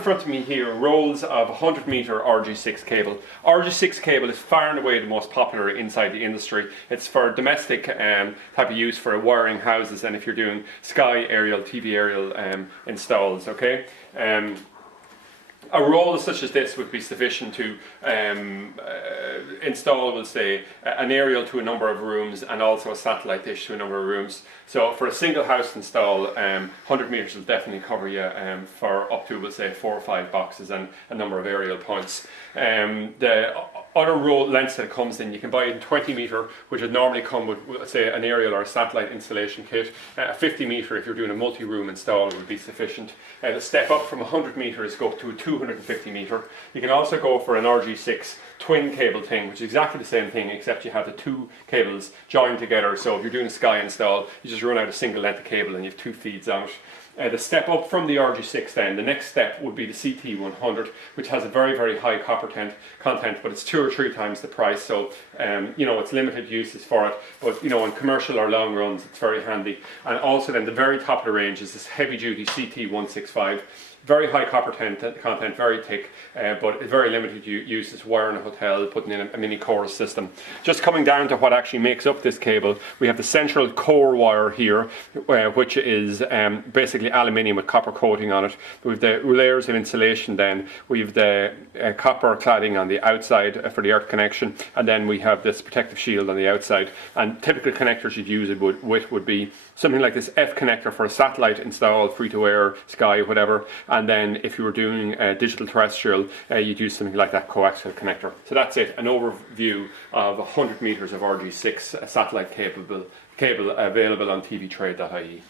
front of me here rolls of 100 meter RG6 cable. RG6 cable is far and away the most popular inside the industry. It's for domestic type of use for wiring houses, and if you're doing Sky aerial, TV aerial installs, okay? A roll such as this would be sufficient to install, we'll say, an aerial to a number of rooms and also a satellite dish to a number of rooms. So for a single house install, 100 meters will definitely cover you for up to, we'll say, 4 or 5 boxes and a number of aerial points. The other roll lengths that it comes in, you can buy it in 20 meter, which would normally come with, say, an aerial or a satellite installation kit. 50 meter, if you're doing a multi-room install, would be sufficient. The step up from 100 meters go up to a 250 meter. You can also go for an RG6 twin cable thing, which is exactly the same thing, except you have the 2 cables joined together. So if you're doing a Sky install, you just run out a single length of cable and you have 2 feeds on it. The step up from the RG6 then, the next step would be the CT100, which has a very, very high copper content, but it's 2 or 3 times the price, so you know, it's limited uses for it, but you know, in commercial or long runs it's very handy. And also then the very top of the range is this heavy duty CT165. Very high copper content, very thick, but very limited use. It's wire in a hotel, putting in a mini chorus system. Just coming down to what actually makes up this cable, we have the central core wire here, which is basically aluminium with copper coating on it. We have the layers of insulation then, we have the copper cladding on the outside for the earth connection, and then we have this protective shield on the outside. And typical connectors you'd use it with would be something like this F connector for a satellite install, free-to-air, Sky, whatever. And then if you were doing digital terrestrial, you'd use something like that coaxial connector. So that's it, an overview of 100 meters of RG6 satellite cable available on tvtrade.ie.